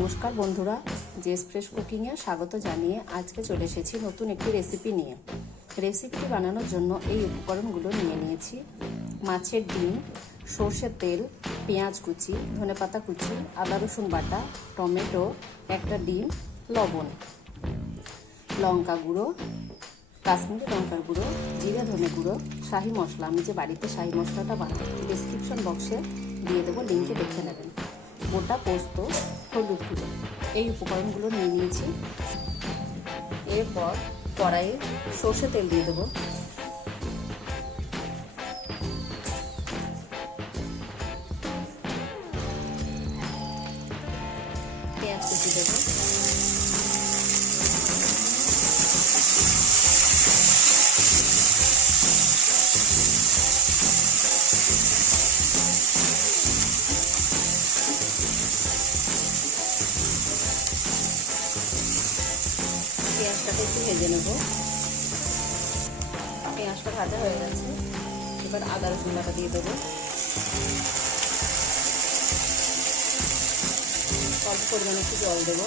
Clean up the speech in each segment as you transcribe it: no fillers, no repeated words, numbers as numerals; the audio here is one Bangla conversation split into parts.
নমস্কার বন্ধুরা, জেস ফ্রেশ কুকিংয়ে স্বাগত জানিয়ে আজকে চলে এসেছি নতুন একটি রেসিপি নিয়ে। রেসিপিটি বানানোর জন্য এই উপকরণগুলো নিয়ে নিয়েছি: মাছের ডিম, সর্ষের তেল, পেঁয়াজ কুচি, ধনেপাতা কুচি, আদা রসুন বাটা, টমেটো, একটা ডিম, লবণ, লঙ্কা গুঁড়ো, কাশ্মীরি লঙ্কার গুঁড়ো, জিরে ধনে গুঁড়ো, শাহি মশলা। আমি যে বাড়িতে শাহি মশলাটা বানাই ডিসক্রিপশন বক্সে দিয়ে দেবো, লিঙ্কে দেখে নেবেন। গোটা পোস্ত, হলুদ গুঁড়ো, এই উপকরণগুলো নিয়ে নিয়েছি। এরপর কড়াইয়ে সর্ষে তেল দিয়ে দেবো। পেঁয়াজ কুচি দেবো। পেঁয়াজটাকে একটু ভেজে নেব। পেঁয়াজটা ভাজা হয়ে গেছে, এবার আদা রসুন বাটা দিয়ে দেবো। অল্প পরিমাণে একটু জল দেবো।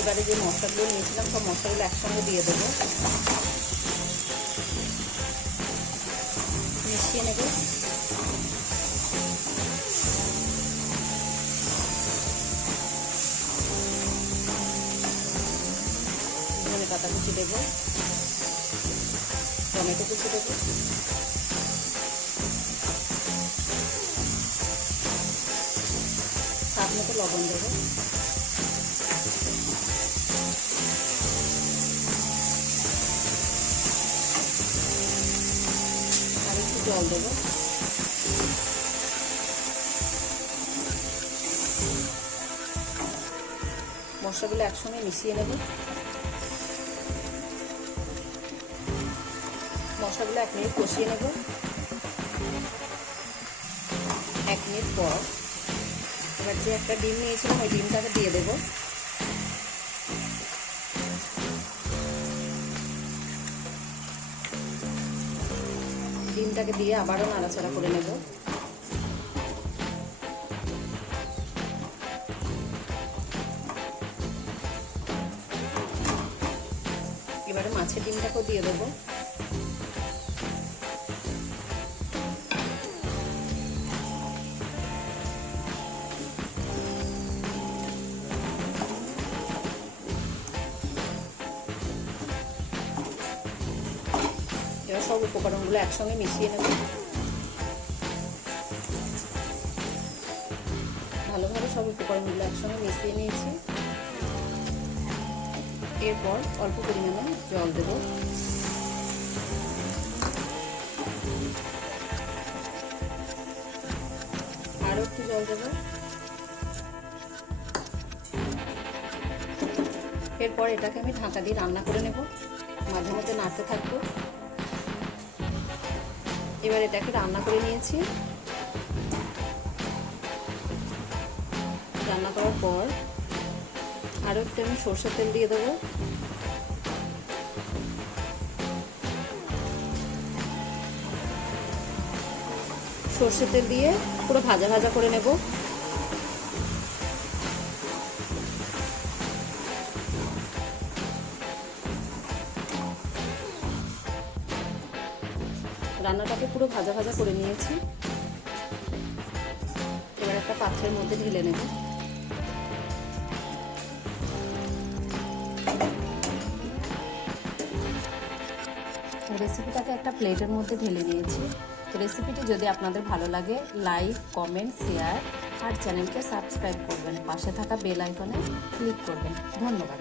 এবারে যে মশলাগুলো নিয়েছিলাম সব মশলাগুলো একসঙ্গে দিয়ে দেবো, মিশিয়ে নেব। ধনে পাতা কুচি দেবো, টমেটো কুচি দেবো, স্বাদ মতো লবণ দেবো, আর একটু জল দেবো। মশলাগুলো একসঙ্গে মিশিয়ে নেব। মশলাগুলো 1 মিনিট কষিয়ে নেব। 1 মিনিট পর এবার যে একটা ডিম নিয়েছিলাম ওই ডিমটাকে দিয়ে দেব। ডিমটাকে দিয়ে আবারও নাড়াচাড়া করে নেব। এবারে মাছের ডিমটাকেও দিয়ে দেবো। এবার সব উপকরণগুলো একসঙ্গে মিশিয়ে নেব। ভালোভাবে সব উপকরণগুলো একসঙ্গে মিশিয়ে নিয়েছি। এরপর অল্প পরিমাণে জল দেব। আরও একটু জল দেব। এরপর এটাকে আমি ঢাকা দিয়ে রান্না করে নেব, মাঝে মাঝে নাড়তে থাকবো। এবার এটাকে রান্না করে নিয়েছি। রান্না করার পর আরও একটু আমি সরষের তেল দিয়ে দেবো। সরষের তেল দিয়ে পুরো ভাজা ভাজা করে নেব। রান্নাটাকে পুরো ভাজা ভাজা করে নিয়েছি। এবার একটা পাত্রের মধ্যে ঢেলে নেব। রেসিপিটাকে একটা প্লেটের মধ্যে ঢেলে নিয়েছি। তো রেসিপিটি যদি আপনাদের ভালো লাগে লাইক, কমেন্ট, শেয়ার আর চ্যানেলকে সাবস্ক্রাইব করবেন। পাশে থাকা বেল আইকনে ক্লিক করবেন। ধন্যবাদ।